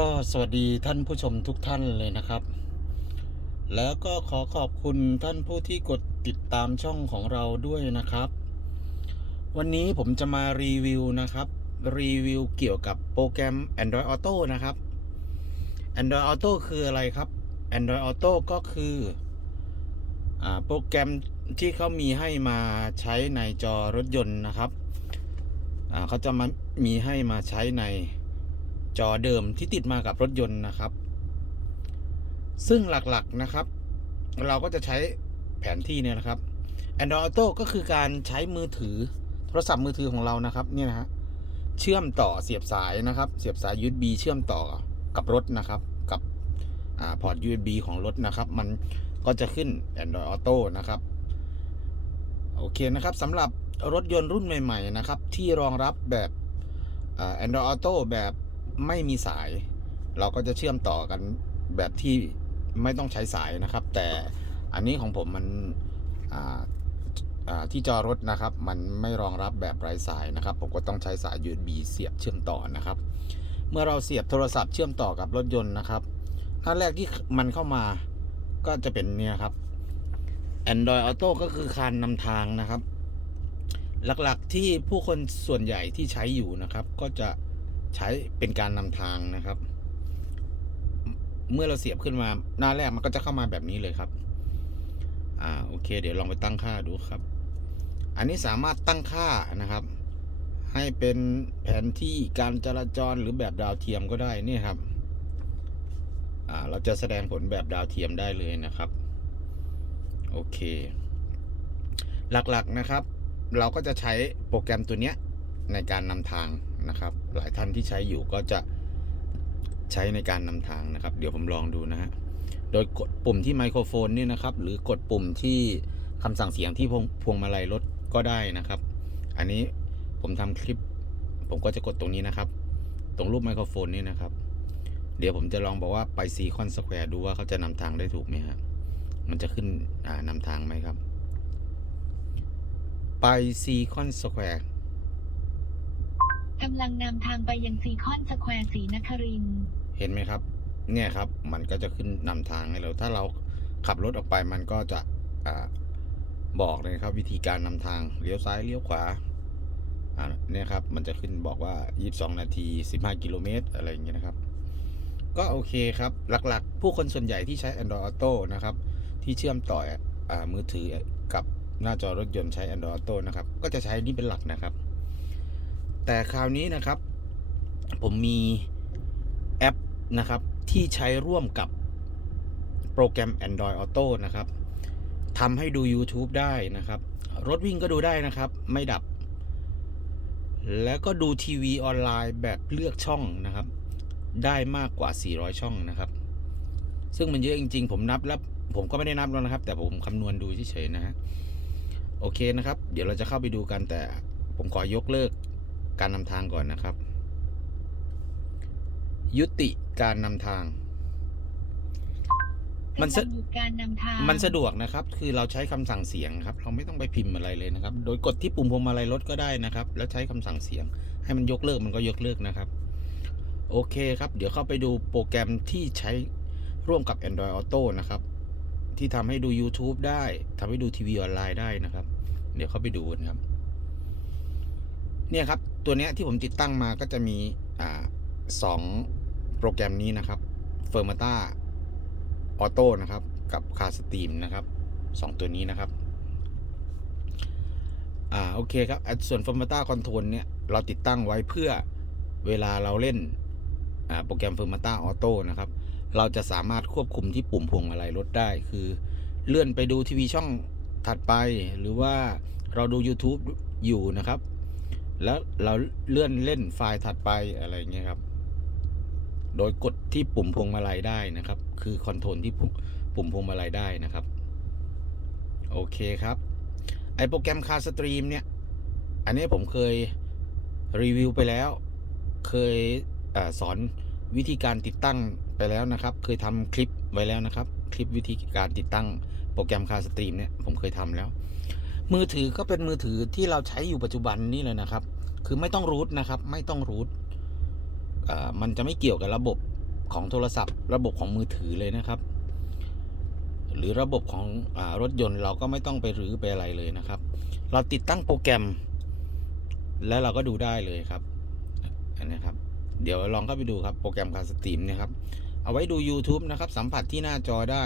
ก็สวัสดีท่านผู้ชมทุกท่านเลยนะครับ แล้วก็ขอขอบคุณท่านผู้ที่กดติดตามช่องของเราด้วยนะครับ วันนี้ผมจะมารีวิวนะครับ รีวิวเกี่ยวกับโปรแกรม Android Auto นะครับ Android Auto คืออะไรครับ Android Auto ก็คืออโปรแกรมที่เขามีให้มาใช้ในจอรถยนต์นะครับเขาจะมามีให้มาใช้ใน จอเดิมที่ติดมากับรถยนต์นะครับ ซึ่งหลักๆนะครับ เราก็จะใช้แผนที่เนี่ยนะครับ Android Auto ก็คือการใช้มือถือโทรศัพท์มือถือของเรานะครับเนี่ยนะฮะเชื่อมต่อเสียบสายนะครับ เสียบสาย USB เชื่อมต่อกับรถนะครับ กับอพอร์ต USB ของรถนะครับ มันก็จะขึ้น Android Auto นะครับ โอเคนะครับสำหรับรถยนต์รุ่นใหม่ ๆ นะครับ ที่รองรับแบบ Android Auto แบบ ไม่มีสาย เราก็จะเชื่อมต่อกันแบบที่ไม่ต้องใช้สายนะครับ แต่อันนี้ของผมมันที่จอรถนะครับ มันไม่รองรับแบบไร้สายนะครับ ผมก็ต้องใช้สาย USB เสียบเชื่อมต่อนะครับ เมื่อเราเสียบโทรศัพท์เชื่อมต่อกับรถยนต์นะครับหน้าแรกที่มันเข้ามาก็จะเป็นเนี่ยครับ Android Auto ก็คือคานนำทางนะครับ หลักๆที่ผู้คนส่วนใหญ่ที่ใช้อยู่นะครับ ก็จะ ใช้เป็นการนำทางนะครับ เมื่อเราเสียบขึ้นมาหน้าแรกมันก็จะเข้ามาแบบนี้เลยครับ อ่าโอเค เดี๋ยวลองไปตั้งค่าดูครับ อันนี้สามารถตั้งค่านะครับ ให้เป็นแผนที่การจราจรหรือแบบดาวเทียมก็ได้นี่ครับ อ่าเราจะแสดงผลแบบดาวเทียมได้เลยนะครับ โอเค หลักๆนะครับ เราก็จะใช้โปรแกรมตัวเนี้ยในการนำทาง นะครับ หลายท่านที่ใช้อยู่ก็จะใช้ในการนำทางนะครับ เดี๋ยวผมลองดูนะฮะโดยกดปุ่มที่ไมโครโฟนนี่นะครับ หรือกดปุ่มที่คำสั่งเสียงที่พวงพวงมาลัยรถก็ได้นะครับ อันนี้ผมทำคลิป ผมก็จะกดตรงนี้นะครับ ตรงรูปไมโครโฟนนี่นะครับ เดี๋ยวผมจะลองบอกว่าไปซีคอนสแควร์ดูว่าเขาจะนำทางได้ถูกไหมครับมันจะขึ้นนำทางไหมครับ ไปซีคอนสแควร์ กำลังนำทางไปยังซีคอนสแควร์ศรีนครินทร์เห็นไหมครับ เนี่ยครับ มันก็จะขึ้นนำทางให้เรา ถ้าเราขับรถออกไปมันก็จะอาบอกเลยครับ วิธีการนำทางเลี้ยวซ้ายเลี้ยวขวาอ่าเนี่ยครับ มันจะขึ้นบอกว่า 22 นาที 15 กิโลเมตรอะไรอย่างเงี้ยนะครับ ก็โอเคครับ หลักๆ ผู้คนส่วนใหญ่ที่ใช้ Android Auto นะครับ ที่เชื่อมต่ออามือถือกับหน้าจอรถยนต์ใช้ Android Auto นะครับ ก็จะใช้นี่เป็นหลักนะครับ แต่คราวนี้นะครับ ผมมีแอปนะครับ ที่ใช้ร่วมกับโปรแกรม Android Auto นะครับทำให้ดู YouTube ได้นะครับ รถวิ่งก็ดูได้นะครับ ไม่ดับ แล้วก็ดูทีวีออนไลน์แบบเลือกช่องนะครับ ได้มากกว่า 400 ช่องนะครับ ซึ่งมันเยอะจริง ๆ ผมนับแล้วผมก็ไม่ได้นับแล้วนะครับ แต่ผมคำนวณดูเฉยๆนะฮะโอเคนะครับ เดี๋ยวเราจะเข้าไปดูกันแต่ผมขอยกเลิก การนำทางก่อนนะครับ ยุติการนำทาง มันสะกำลังหยุดการนำทางมันสะดวกนะครับ คือเราใช้คำสั่งเสียงครับ เราไม่ต้องไปพิมพ์อะไรเลยนะครับ โดยกดที่ปุ่มพวงมาลัยรถก็ได้นะครับ แล้วใช้คำสั่งเสียง ให้มันยกเลิกมันก็ยกเลิกนะครับ โอเคครับ เดี๋ยวเข้าไปดูโปรแกรมที่ใช้ร่วมกับ Android Auto นะครับ ที่ทำให้ดู YouTube ได้ทำให้ดูทีวีออนไลน์ได้นะครับ เดี๋ยวเข้าไปดูกันครับ เนี่ยครับ ตัวเนี้ยที่ผมติดตั้งมาก็จะมีอ่าสองโปรแกรมนี้นะครับ f e r m a t a Auto นะครับ กับ Car Steam นะครับสองตัวนี้นะครับ อ่าโอเคครับ ส่วน f o r m a t a Control เนี่ยเราติดตั้งไว้เพื่อเวลาเราเล่นอ่าโปรแกรม f o r m a t a Auto นะครับ เราจะสามารถควบคุมที่ปุ่มพวงมาลัยรถได้ คือเลื่อนไปดูทีวีช่องถัดไปหรือว่าเราดู YouTube อยู่นะครับ แล้วเราเลื่อนเล่นไฟล์ถัดไปอะไรเงี้ยครับ โดยกดที่ปุ่มพวงมาลัยได้นะครับ คือคอนโทรลที่ปุ่มปุ่มพวงมาลัยได้นะครับ โอเคครับ ไอโปรแกรม Car Stream เนี่ย อันนี้ผมเคยรีวิวไปแล้ว เคยอสอนวิธีการติดตั้งไปแล้วนะครับ เคยทำคลิปไว้แล้วนะครับ คลิปวิธีการติดตั้งโปรแกรม Car Stream เนี่ยผมเคยทำแล้ว มือถือก็เป็นมือถือที่เราใช้อยู่ปัจจุบันนี่เลยนะครับ คือไม่ต้องรูทนะครับ ไม่ต้องรูทอ่ามันจะไม่เกี่ยวกับระบบของโทรศัพท์ ระบบของมือถือเลยนะครับ หรือระบบของอารถยนต์เราก็ไม่ต้องไปรื้อไปอะไรเลยนะครับ เราติดตั้งโปรแกรม แล้วเราก็ดูได้เลยครับอันนี้ครับ เดี๋ยวลองเข้าไปดูครับโปรแกรมคาสตรีมนะครับ เอาไว้ดู YouTube นะครับ สัมผัสที่หน้าจอได้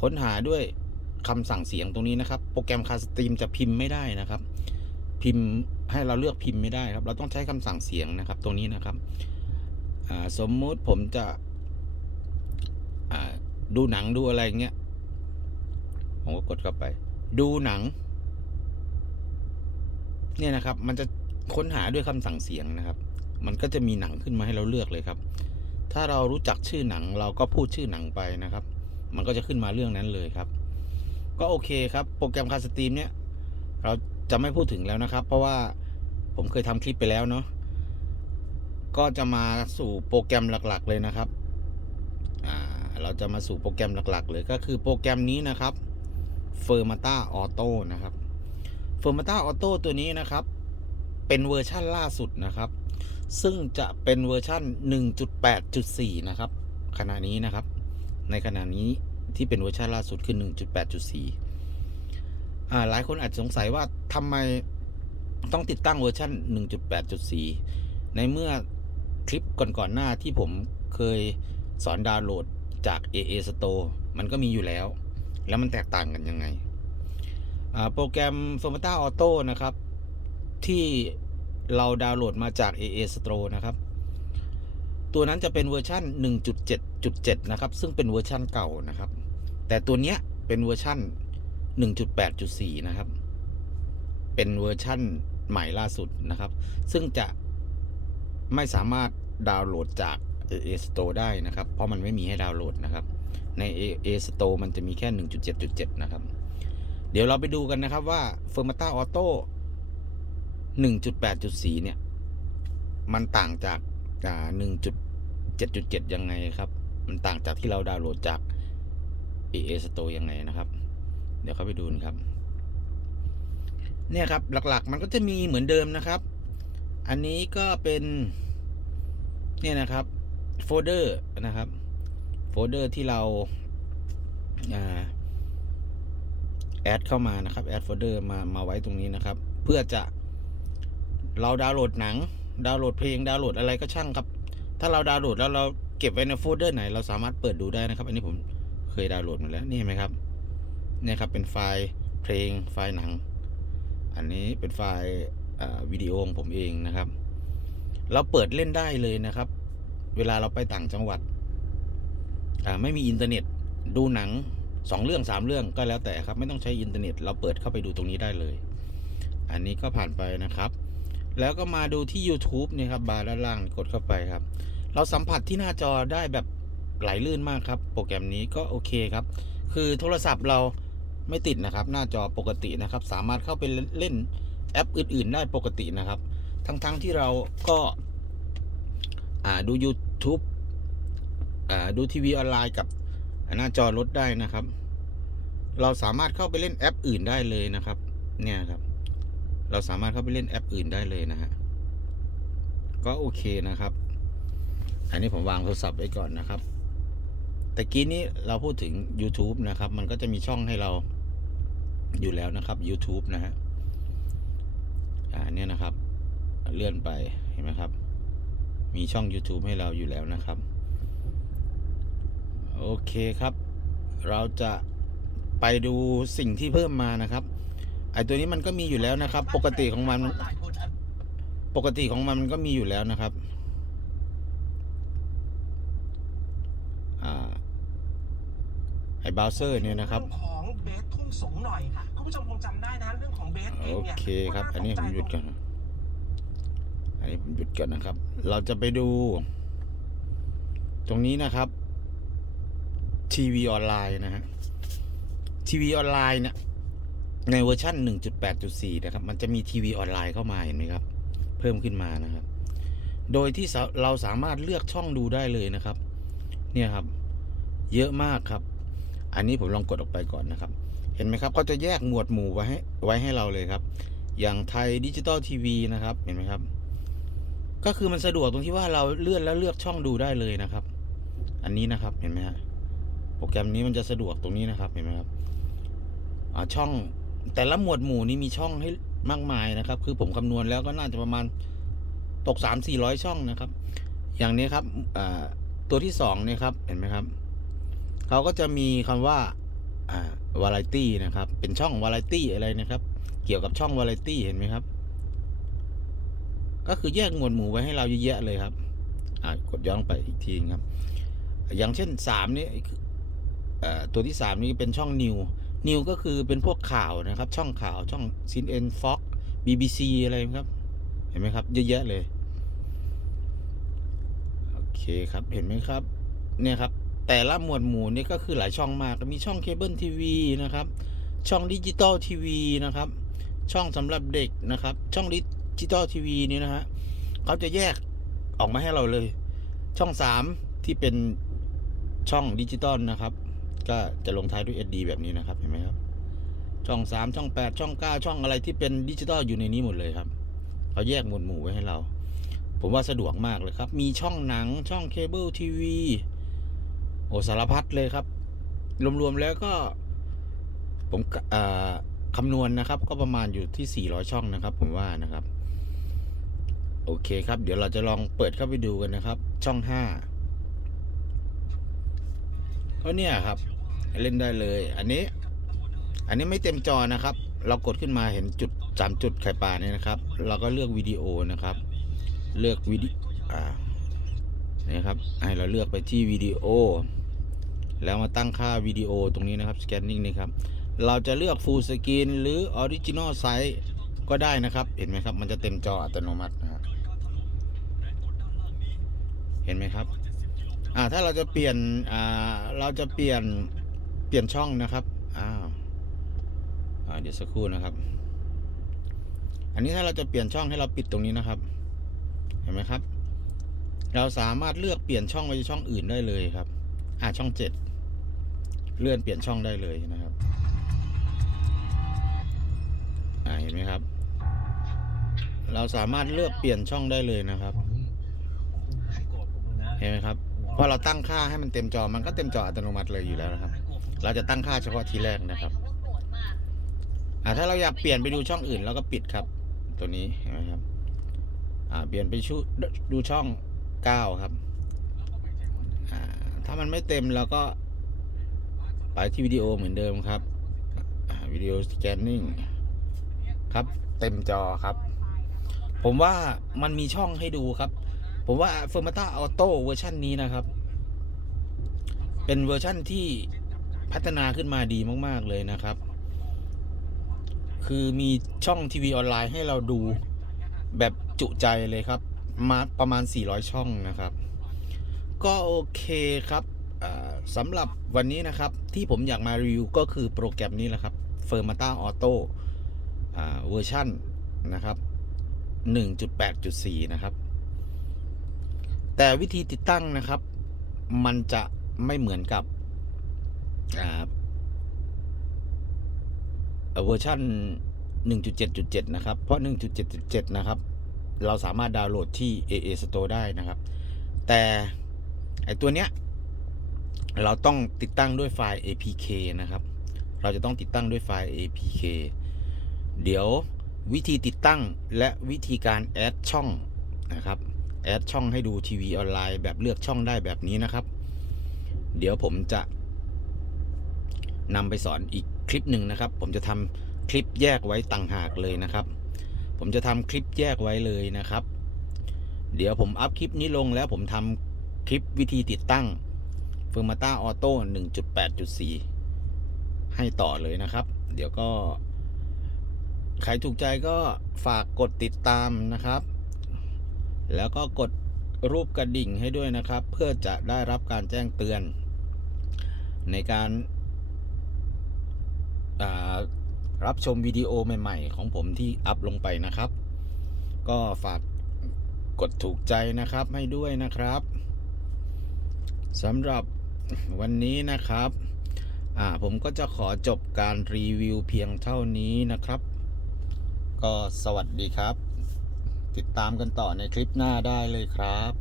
ค้นหาด้วย คำสั่งเสียงตรงนี้นะครับ โปรแกรมคาสตรีมจะพิมพ์ไม่ได้นะครับ พิมพ์ให้เราเลือกพิมพ์ไม่ได้ครับ เราต้องใช้คำสั่งเสียงนะครับ ตรงนี้นะครับสมมุติผมจะดูหนังดูอะไรเงี้ยผมก็กดเข้าไป ดูหนัง เนี่ยนะครับ มันจะค้นหาด้วยคำสั่งเสียงนะครับ มันก็จะมีหนังขึ้นมาให้เราเลือกเลยครับ ถ้าเรารู้จักชื่อหนังเราก็พูดชื่อหนังไปนะครับ มันก็จะขึ้นมาเรื่องนั้นเลยครับ ก็โอเคครับ โปรแกรมคาสตรีมเนี่ย เราจะไม่พูดถึงแล้วนะครับ เพราะว่าผมเคยทำคลิปไปแล้วเนาะก็จะมาสู่โปรแกรมหลักๆ เลยนะครับอ่าเราจะมาสู่โปรแกรมหลัก ๆ เลยก็คือโปรแกรมนี้นะครับ Fermata Auto นะครับ Fermata Auto ตัวนี้นะครับ เป็นเวอร์ชั่นล่าสุดนะครับ ซึ่งจะเป็นเวอร์ชั่น 1.8.4 นะครับขณะนี้นะครับ ในขณะนี้ ที่เป็นเวอร์ชันล่าสุดคือ 1.8.4 อ่า หลายคนอาจจะสงสัยว่าทำไมต้องติดตั้งเวอร์ชัน1.8.4 ในเมื่อคลิปก่อนๆหน้าที่ผมเคยสอนดาวน์โหลดจาก AA Store มันก็มีอยู่แล้ว แล้วมันแตกต่างกันยังไง โปรแกรม Formata Auto นะครับ ที่เราดาวน์โหลดมาจาก AA Store นะครับ ตัวนั้นจะเป็นเวอร์ชัน1.7.7 นะครับ ซึ่งเป็นเวอร์ชันเก่านะครับ แต่ตัวเนี้ยเป็นเวอร์ชัน1.8.4 นะครับ เป็นเวอร์ชั่นใหม่ล่าสุดนะครับ ซึ่งจะไม่สามารถดาวน์โหลดจาก A Store ได้นะครับ เพราะมันไม่มีให้ดาวน์โหลดนะครับ ใน A Store มันจะมีแค่ 1.7.7 นะครับ เดี๋ยวเราไปดูกันนะครับว่า Fermata Auto 1.8.4 เนี่ย มันต่างจากอ่า1.7.7 ยังไงครับ มันต่างจากที่เราดาวน์โหลดจาก AA Store ยังไงนะครับ เดี๋ยวเข้าไปดูนะครับ เนี่ยครับหลักๆ มันก็จะมีเหมือนเดิมนะครับ อันนี้ก็เป็น เนี่ยนะครับโฟลเดอร์นะครับโฟลเดอร์ที่เราแอดเข้ามานะครับแอดโฟลเดอร์มามาไว้ตรงนี้นะครับ เพื่อจะเราดาวน์โหลดหนัง ดาวน์โหลดเพลงดาวน์โหลดอะไรก็ช่างครับ ถ้าเราดาวน์โหลดแล้วเราเก็บไว้ในโฟลเดอร์ไหน เราสามารถเปิดดูได้นะครับ อันนี้ผม เคยดาวน์โหลดมาแล้วนี่ไหมครับเนี่ยครับเป็นไฟล์เพลงไฟล์หนัง อันนี้เป็นไฟล์วิดีโอของผมเองนะครับ เราเปิดเล่นได้เลยนะครับ เวลาเราไปต่างจังหวัดไม่มีอินเทอร์เน็ตดูหนังสองเรื่องสามเรื่องก็แล้วแต่ครับ ไม่ต้องใช้อินเทอร์เน็ต เราเปิดเข้าไปดูตรงนี้ได้เลย อันนี้ก็ผ่านไปนะครับ แล้วก็มาดูที่ YouTube เนี่ยครับบาร์ด้านล่างกดเข้าไปครับ เราสัมผัสที่หน้าจอได้แบบ ไหลลื่นมากครับ โปรแกรมนี้ก็โอเคครับ คือโทรศัพท์เราไม่ติดนะครับ หน้าจอปกตินะครับ สามารถเข้าไปเล่นแอปอื่น ๆ ได้ปกตินะครับ ทั้งๆที่เราก็ดู YouTube ดูทีวีออนไลน์กับหน้าจอรถได้นะครับ เราสามารถเข้าไปเล่นแอปอื่นได้เลยนะครับ เนี่ยครับ เราสามารถเข้าไปเล่นแอปอื่นได้เลยนะฮะ ก็โอเคนะครับ อันนี้ผมวางโทรศัพท์ไว้ก่อนนะครับ แต่กี้นี้เราพูดถึง YouTube นะครับ มันก็จะมีช่องให้เราอยู่แล้วนะครับ YouTube นะฮะอ่าเนี่ยนะครับ เลื่อนไปเห็นไหมครับ มีช่อง YouTube ให้เราอยู่แล้วนะครับ โอเคครับ เราจะไปดูสิ่งที่เพิ่มมานะครับไอตัวนี้มันก็มีอยู่แล้วนะครับ ปกติของมัน ปกติของมันมันก็มีอยู่แล้วนะครับ อ่า ไอ้เบราว์เซอร์เนี่ยนะครับเรื่องของเบสทุ่งสงหน่อยคุณผู้ชมคงจำได้นะเรื่องของเบสเอโองเนี่ยเคครับ อันนี้ผมหยุดก่อนนะอันนี้ผมหยุดก่อนนะครับ เราจะไปดู ตรงนี้นะครับทีวีออนไลน์นะฮะทีวีออนไลน์เนี่ยในเวอร์ชัน1.8.4 นะครับ มันจะมีทีวีออนไลน์เข้ามาเห็นไหมครับ เพิ่มขึ้นมานะครับ โดยที่เราสามารถเลือกช่องดูได้เลยนะครับ เนี่ยครับ เยอะมากครับ อันนี้ผมลองกดออกไปก่อนนะครับ เห็นไหมครับเขาจะแยกหมวดหมู่ไว้ให้ไว้ให้เราเลยครับ อย่างไทยดิจิตอลทีวีนะครับ เห็นไหมครับ ก็คือมันสะดวกตรงที่ว่าเราเลื่อนแล้วเลือกช่องดูได้เลยนะครับ อันนี้นะครับเห็นไหมฮะโปรแกรมนี้มันจะสะดวกตรงนี้นะครับเห็นไหมครับอ่าช่องแต่ละหมวดหมู่นี้มีช่องให้มากมายนะครับ คือผมคำนวณแล้วก็น่าจะประมาณตกสามสี่ร้อยช่องนะครับ อย่างนี้ครับตัวที่สองเนี่ยครับ เห็นไหมครับ เขาก็จะมีคำว่าอ่าวาไรตี้นะครับ เป็นช่องวาไรตี้อะไรนะครับ เกี่ยวกับช่องวาไรตี้เห็นไหมครับ ก็คือแยกหมวดหมู่ไว้ให้เราเยอะแยะเลยครับอ่ากดย้อนไปอีกทีครับ อย่างเช่นสามนี่ตัวที่สามนี่เป็นช่องนิวนิวก็คือเป็นพวกข่าวนะครับ ช่องข่าวช่องซีนเอ็นฟ็อกบีบีซีอะไรครับ เห็นไหมครับ เยอะแยะเลย โอเคครับเห็นไหมครับ เนี่ยครับ แต่ละหมวดหมู่นี่ก็คือหลายช่องมาก มีช่องเคเบิลทีวีนะครับ ช่องดิจิตอลทีวีนะครับ ช่องสำหรับเด็กนะครับ ช่องดิจิตอลทีวีนี่นะฮะเขาจะแยกออกมาให้เราเลย ช่องสามที่เป็นช่องดิจิตอลนะครับ ก็จะลงท้ายด้วย SD แบบนี้นะครับ เห็นไหมครับ ช่องสามช่องแปดช่องเก้าช่องอะไรที่เป็นดิจิตอลอยู่ในนี้หมดเลยครับเขาแยกหมวดหมู่ไว้ให้เรา ผมว่าสะดวกมากเลยครับ มีช่องหนังช่องเคเบิลทีวี โอสารพัดเลยครับ รวมๆแล้วก็ผมคำนวณนะครับ ก็ประมาณอยู่ที่ 400 ช่องนะครับ ผมว่านะครับ โอเคครับ เดี๋ยวเราจะลองเปิดเข้าไปดูกันนะครับ ช่อง 5 ก็เนี่ยครับ เล่นได้เลย อันนี้ อันนี้ไม่เต็มจอนะครับ เรากดขึ้นมาเห็นจุดสามจุดไข่ปลาเนี่ยนะครับ เราก็เลือกวิดีโอนะครับ เลือกวิดีอ่านี่ครับให้เราเลือกไปที่วิดีโอ แล้วมาตั้งค่าวิดีโอตรงนี้นะครับ scanning นี่ครับเราจะเลือก full screen หรือ original size ก็ได้นะครับ เห็นไหมครับ มันจะเต็มจออัตโนมัตินะฮะเห็นไหมครับอ่าถ้าเราจะเปลี่ยนอ่าเราจะเปลี่ยนเปลี่ยนช่องนะครับอ้าวอ่าเดี๋ยวสักครู่นะครับ อันนี้ถ้าเราจะเปลี่ยนช่องให้เราปิดตรงนี้นะครับ เห็นไหมครับ เราสามารถเลือกเปลี่ยนช่องไปช่องอื่นได้เลยครับ อ่าช่องเจ็ด เลื่อนเปลี่ยนช่องได้เลยนะครับอ่าเห็นไหมครับ เราสามารถเลือกเปลี่ยนช่องได้เลยนะครับเห็นไหมครับพอเราตั้งค่าให้มันเต็มจอมันก็เต็มจออัตโนมัติเลยอยู่แล้วนะครับ เราจะตั้งค่าเฉพาะทีแรกนะครับอ่าถ้าเราอยากเปลี่ยนไปดูช่องอื่นเราก็ปิดครับ ตัวนี้เห็นไหมครับอ่าเปลี่ยนไปชูดูช่องเก้าครับอ่าถ้ามันไม่เต็มเราก็ ไปที่วิดีโอเหมือนเดิมครับวิดีโอสแกนนิ่งครับ เต็มจอครับ ผมว่ามันมีช่องให้ดูครับ ผมว่า f e r m a t a Auto เวอร์ชันนี้นะครับ เป็นเวอร์ชันที่พัฒนาขึ้นมาดีมาก ๆ เลยนะครับ คือมีช่องทีวีออนไลน์ให้เราดูแบบจุใจเลยครับ มาประมาณ 400 ช่องนะครับ ก็โอเคครับ สำหรับวันนี้นะครับที่ผมอยากมารีวิวก็คือโปรแกรมนี้แหละครับ Fermata Auto อ่าเวอร์ชันนะครับ 1.8.4 นะครับ แต่วิธีติดตั้งนะครับ มันจะไม่เหมือนกับเอ่อเวอร์ชัน1.7.7 นะครับ เพราะ 1.7.7 นะครับ เราสามารถดาวน์โหลดที่ AA Store ได้นะครับ แต่ไอตัวเนี้ย เราต้องติดตั้งด้วยไฟล์ APK นะครับ เราจะต้องติดตั้งด้วยไฟล์ APK เดี๋ยววิธีติดตั้งและวิธีการแอดช่องนะครับ แอดช่องให้ดูทีวีออนไลน์แบบเลือกช่องได้แบบนี้นะครับ เดี๋ยวผมจะนำไปสอนอีกคลิปหนึ่งนะครับ ผมจะทำคลิปแยกไว้ต่างหากเลยนะครับ ผมจะทำคลิปแยกไว้เลยนะครับ เดี๋ยวผมอัพคลิปนี้ลงแล้วผมทำคลิปวิธีติดตั้ง f e r m a t a Auto 1.8.4ให้ต่อเลยนะครับ เดี๋ยวก็ ใครถูกใจก็ฝากกดติดตามนะครับ แล้วก็กดรูปกระดิ่งให้ด้วยนะครับ เพื่อจะได้รับการแจ้งเตือน ในการารับชมวิดีโอใหม่ๆ ของผมที่อัพลงไปนะครับ ก็ฝากกดถูกใจนะครับให้ด้วยนะครับสำหรับ วันนี้นะครับ อ่าผมก็จะขอจบการรีวิวเพียงเท่านี้นะครับ ก็สวัสดีครับ ติดตามกันต่อในคลิปหน้าได้เลยครับ